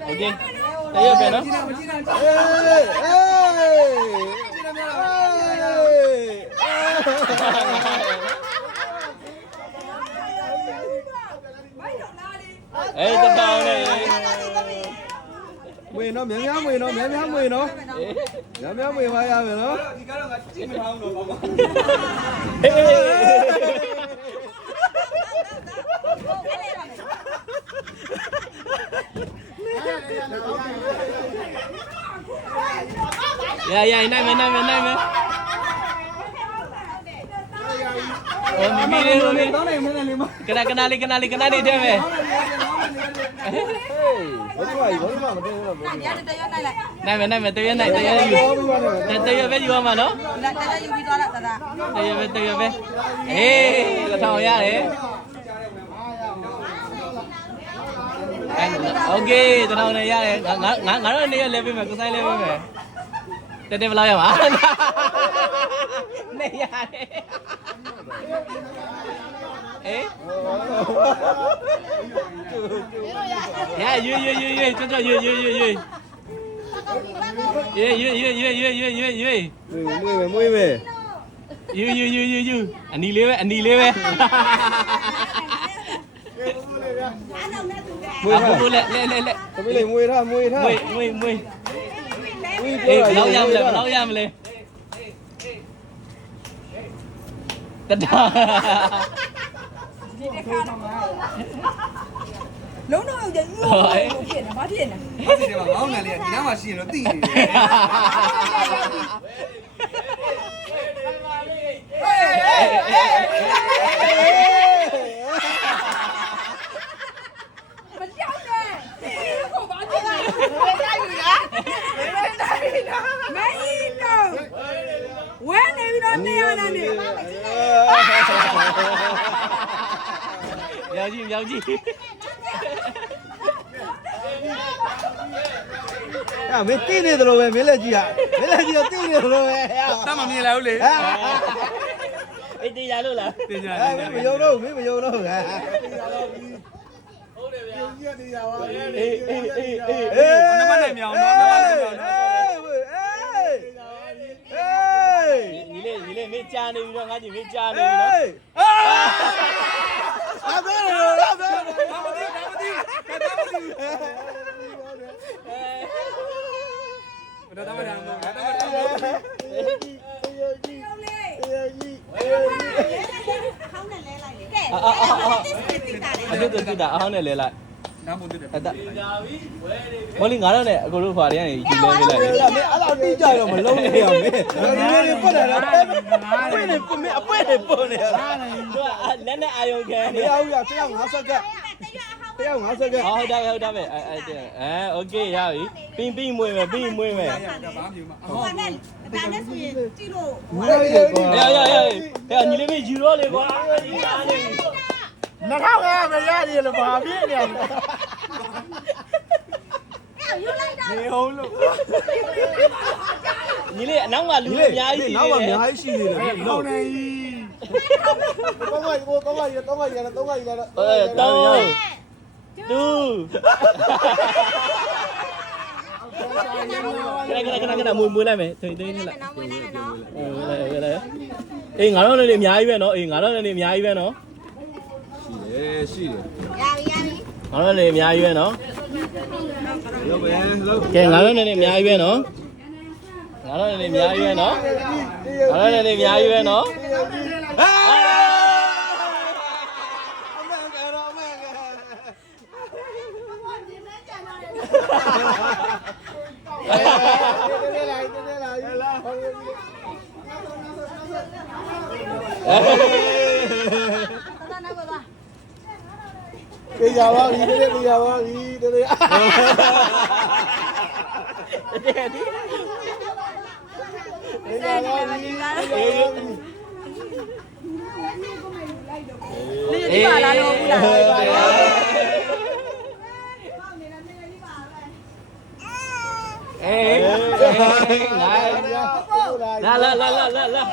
ok đây là về nó ê tao bao này mười nó miếng mười nó miếng mười nó miếng mười hai à nó dạ dạ này mày mimi đi kena đi theo về này mày tới này tới về gì mà nó tới về ê là thằng ya đấy ok tụi nào này ya đấy ngã nó đi lên về cái sai lên về đây vào làm à này ya đấy ê ya vui cho vui mười về vui anh đi lên mười lên tôi mới mười thôi ê lâu yam lên tất cả lúc nào giờ mua tiền là bao tiền à? bao tiền mà ngon này liền, thì nó mà xì nó tỉ. Mình cháu nè, không bao tiền à? Lên đây gì đó? Mẹ im đâu? Quá này nó nè nè. Giao gì à mấy tí này rồi mấy là gì à tí này rồi sao mà nghe lâu liền ít đi ra luôn là mấy mà vô đâu nó bắt này mèo nhìn lên mấy cha này nó ngay gì mấy cha này nó tôi đã hôm này lại mỗi lần ngã đó này cô lúc phải này chỉ lên là mấy anh đi chơi rồi mà lâu nhiều mấy đi bắt này là quên này lên này ai ok mấy ông giờ tiếng ngã sao kìa đây vậy ok rồi pin mùi mày nhìn lên mấy dưa lên quá nó không nghe mày ra gì là bà biết nè nhiều luôn nhìn lên nắng mà lúa nhái gì nắng mà nhái gì này lâu này có người cái mùi lại mày thôi lại ê ngã nó lên nhái về nó ngã nó lên nhái về nó ngã nó lên nhái về nó cái ngã nó lên nhái về nó ngã nó lên nhái về nó ngã nó lên nhái về nó bây giờ bao đi đây đi vào là đồ la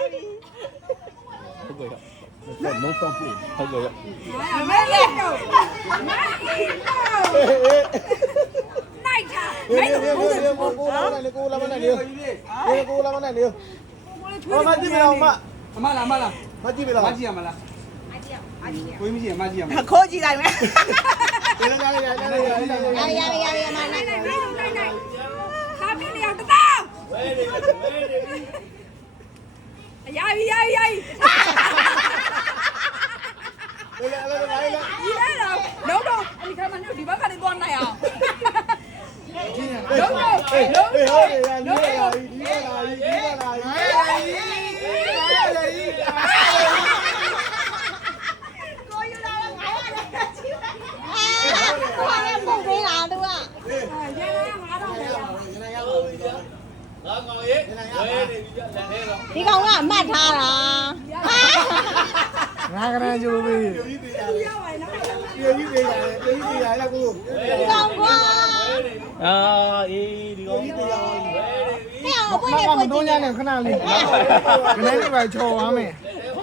ဟုတ်ကဲ့ မတော့ဘူး ဟုတ်ကဲ့ မဲလေးတော့မဲအီတော့နိုင်တာမဲတော့ဘူး ကိုလာမနဲ့လေကိုလာမနဲ့လေမကြည့်မလားမ အမလားအမလား မကြည့်မလား မကြည့်ရမလားကိုကြီးမရှိရင်မကြည့်ရမလား ခိုးကြည့်လိုက်မယ် ရရရရရ နိုင်ကာပီလျောက်တောင်းရပြီလေလေလေ ဒီလဲတော့လုံးအဲ့ဒီခါမှညဒီဘက်ကနေသွားနိုင်အောင်လုံးလုံး ဟေးဟေးဟုတ်တယ်ရနေလာဒီလာကိုယူလာတော့ငါရလည်းကြည့်လိုက်ကိုကလည်းပုံပေးတာသူက ရဲငါတော့ရ ငါကောင်ရေးဝဲနေပြီလက်ထဲတော့ ဒီကောင်ကမှတ်ထားတာ ငါကလည်းကြိုးပေး ရပါလား ပြေးပြေးရတယ်ပြေးပြေးရလားကို ဒီကောင်က အာအေးဒီကောင်ဝဲနေပြီ အဲ့အောင်ပွင့်နေပွင့်ကြည့်နေ ခဏလေးခဏလေးပဲချော်သွားမယ်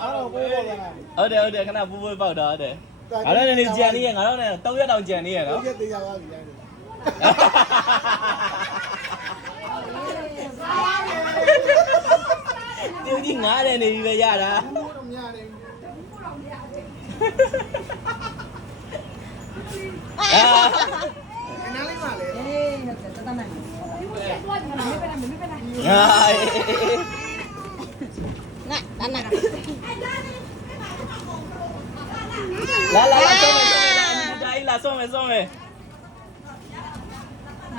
အားတော့ပိုးပေါ်လာ ဟုတ်တယ်ခဏပူပူပေါက်တာဟုတ်တယ်ငါတို့လည်းကြံနေရငါတို့လည်း3ရက်တောင်ကြံနေရနော် ရက်သေးရပါပြီဒီကြီးငားတယ်နေပြီပဲရတာ တော့များတယ် နားလေးပါလေ ငါ နာနာ လာဆုံးမယ်ဆုံးမယ်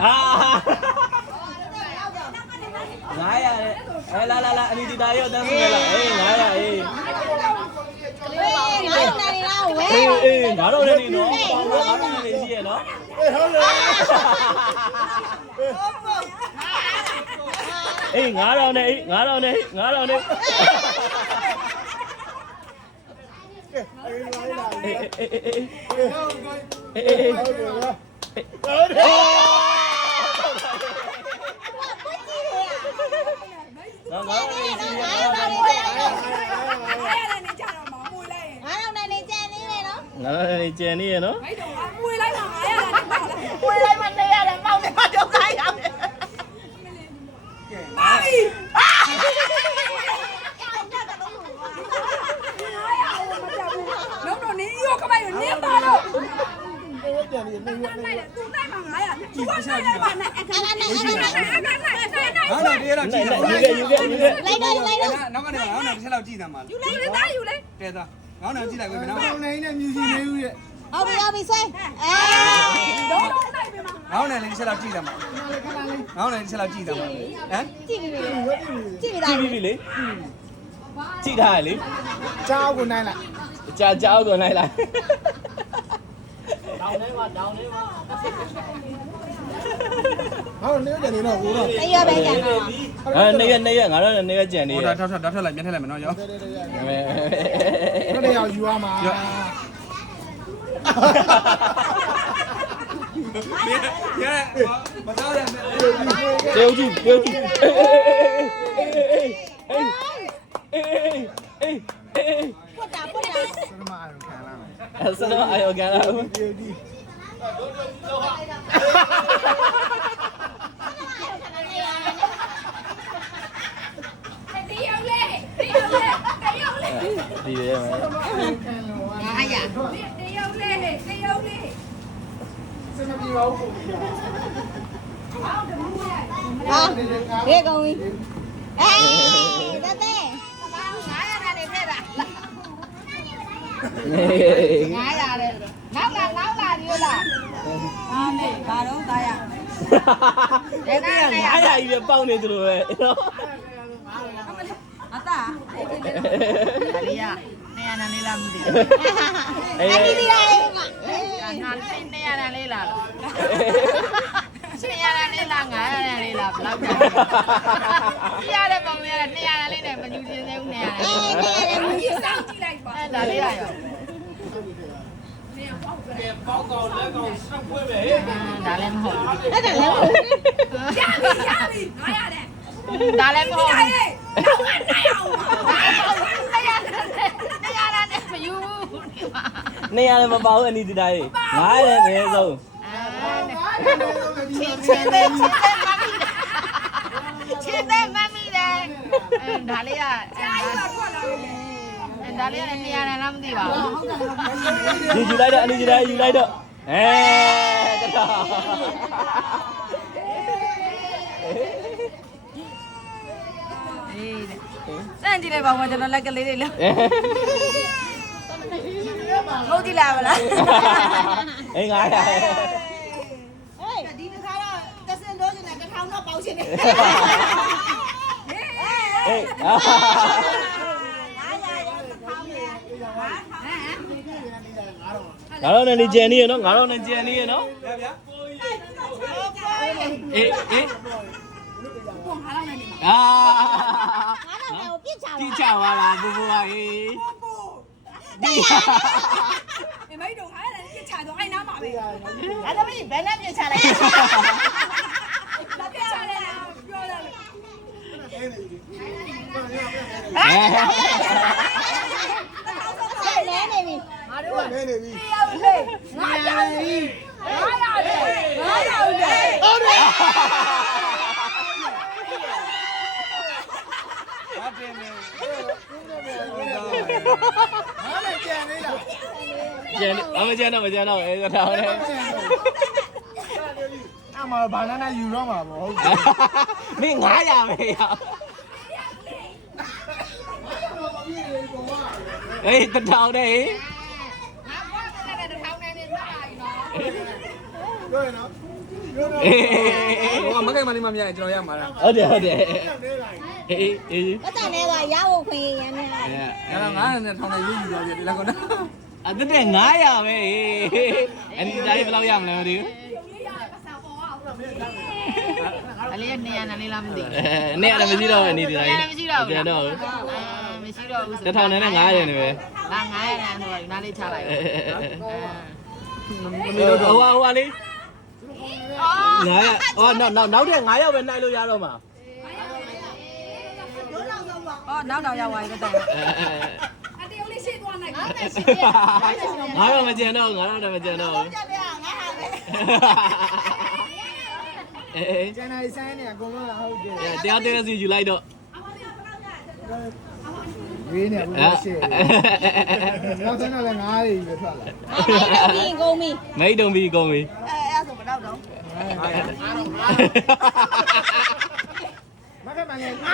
အာ900တဲ့လာအနီတီတာရောတန်းဆုံးလာအေး900အေး ငါတို့နေလားဝဲ အေးငါတို့လည်းနေနော်ငါတို့လည်းနေရှိရနော် ဟုတ်တယ် အေး9000နဲ့9000နဲ့9000နဲ့ ငါတို့နေကြတော့ ရရတယ်နေကြတော့မမွေးလိုက်ရင် ငါတို့နေကြနေတယ်နော် ငါတို့လည်းကြံနေရနော် အဲ့တော့မွေးလိုက်မှာ900ရတယ်ပေါ့လား ဝဲလိုက်မှနေရတယ်ပေါက်နေမှဒုက္ခရောက်တယ် ပါပြီလုံးတော့နေရောခမိုင်နေပါတော့ ပြန်ပြီးနေရ နိုင်တယ်သူတိုက်မှာ900သူကဆိုင်လိုက်ပါနဲ့အခါနဲ့အခါနဲ့ ဟာတော့တည်းတော့ကြည့်ရအောင် ယူခဲ့ လိုက်တော့လိုက်တော့ နောက်ကနေငေါ့နေတစ်ချက်လောက်ကြည့်သားမှာ ယူလေသားယူလေ တဲသားငေါ့နေကြည့်လိုက်ပြီနော် အောင်နေနဲ့မြူစီနေဦးရဲ့ ဟုတ်ပြီဆွဲအဲ လုံးလုံးတိုက်ပြီမှာ ငေါ့နေလေးတစ်ချက်လောက်ကြည့်သားမှာငေါ့နေတစ်ချက်လောက်ကြည့်သားမှာဟမ် ကြည့်ပြီကြည့်ပြီ ကြ လား ည့်ပြီလေကြည့်ထားရလေ ချောင်းကိုနိုင်လား ကြာကြောက်တော့နိုင်လား ဟောနေတယ်နေတော့ကိုတော့ တရပဲကြတော့ နေရငါတို့လည်းနေရကြံနေ ဟို ရ ဒါထောက်လိုက်မြတ်ထက်လိုက်မယ်နော်ရော တော့တရားယူရမှာ ရဲမတော်တယ် တေဦးကြည့်အေးအေး ပွတ်တာ စမအာရုံခံလာမယ် ဆန္ဒအယောကန်လာဦး ဒီဒီ တရားလေတရားလေတရားလေ ဒီရဲမယ် 900 တရားလေတရားလေ စမပြေပါဘူး ဟာဒီကောင်ကြီးအေးတတဲ့ 900နဲ့ထည့်တာ 900တဲ့ နောက်လာဒီလားအာမေဘာတော့သားရ အဲ့ဒါ900ကြီးပဲပေါက်နေသလိုပဲနော် အတာ အဲ့ဒီဒီလေးမှာ ဒီစောင့်ကြည့်လိုက်ပါဒါလေးရရော ပေါက်ကောင်လက်ကောင်ဆက်ပွဲပဲ အဲ့ဒါလည်းမဟုတ် ရပြီ900တဲ့ ဒါလည်းမဟုတ်ဘူး နောက်မှနိုင်အောင်ပါ တရားနဲ့မယူဘူး နေရာလည်းမပါဘူးအနီဒီတိုင်း900နဲ့အနည်းဆုံး ချင်းတဲ့မမီတယ်ဒါလေးက အားရထွက်လာတယ် ဒါလေးကလည်းတရားနဲ့လားမသိပါဘူး ယူလိုက်တော့အနီဒီတိုင်းယူလိုက်တော့တတော် စမ်းကြည့်လိုက်ပါဦးကျွန်တော်လက်ကလေးတွေလို့ဟုတ်ကြည့်လားမလား အေး900 ဒီတစ်ခါတော့တစင်လို့ကျင်တဲ့1000တော့ပေါင်းရှင်နေ အေး ငါတို့နဲ့ကြံနေရနော်ငါတို့နဲ့ကြံနေရနော်အေးအာ ငါတော့ပြစ်ချ ကြည့်ချပါလားဘူဘူအေးဒီ ဒီမိတ်တို့အားလည်းပြစ်ချတော့အဲ့နားမှာပဲ အဲ့ဒါမင်းဘယ်နဲ့ပြစ်ချလိုက် လာပြစ်ချတယ်ပြောရတယ် လဲနေပြီ ငါတို့ကလဲနေပြီတရားဦးလေးငါရတယ်ငါရတယ်ဟုတ်တယ် ကြံအမကြံတော့မကြံတော့အေးတော်တယ် အမှဘာနာယူတော့မှာပေါ့ မင်း900ပဲရအေးတထောင်တယ် ပြောရနော် အေး ဟိုကမကိတ်မလေးမမြင်ကျွန်တော်ရမှာလား ဟုတ်တယ်အေးအေး ပတ်တယ်ကရဖို့ခွင့်ရမ်းနေတာ အဲ့ဒါ900နဲ့1000နဲ့ရေးယူတော့ပြဒီလောက်ကတော့ အသက်တဲ့900ပဲအနီတိုင်းဘယ်လောက်ရမလဲမသိဘူး အလေးနေရနေလားမသိ နဲ့လည်းမရှိတော့ဘူးအနီတိုင်း မရှိတော့ဘူး ကြံတော့ မရှိတော့ဘူး တထောင်နဲ့900နဲ့ပဲ ငါ900ရန်ဆိုတော့နားလေးချလိုက်ပါ ဟိုဟာလေး900ဟောနောက်တဲ့900ပဲနိုင်လို့ရတော့မှာ ဟောနောက်ရောက်သွားပြီတော့အတယောက်လေးရှေ့သွားနိုင် ငါတော့မကြံတော့ငါတော့မကြံတော့အေး ကျန်နေဆိုင်နေအကုန်လုံးဟုတ်တယ် တရားတရားစီယူလိုက်တော့ ဝေးနေဘူးရှေ့နောက်တော့လည်း9ရီပဲထွက်လာ အဲ့ဒါပြီးကုန်ပြီ မိတ်တုံပြီးကုန်ပြီ အဲ့ဆိုမတော့တော့ မကမှလည်း 900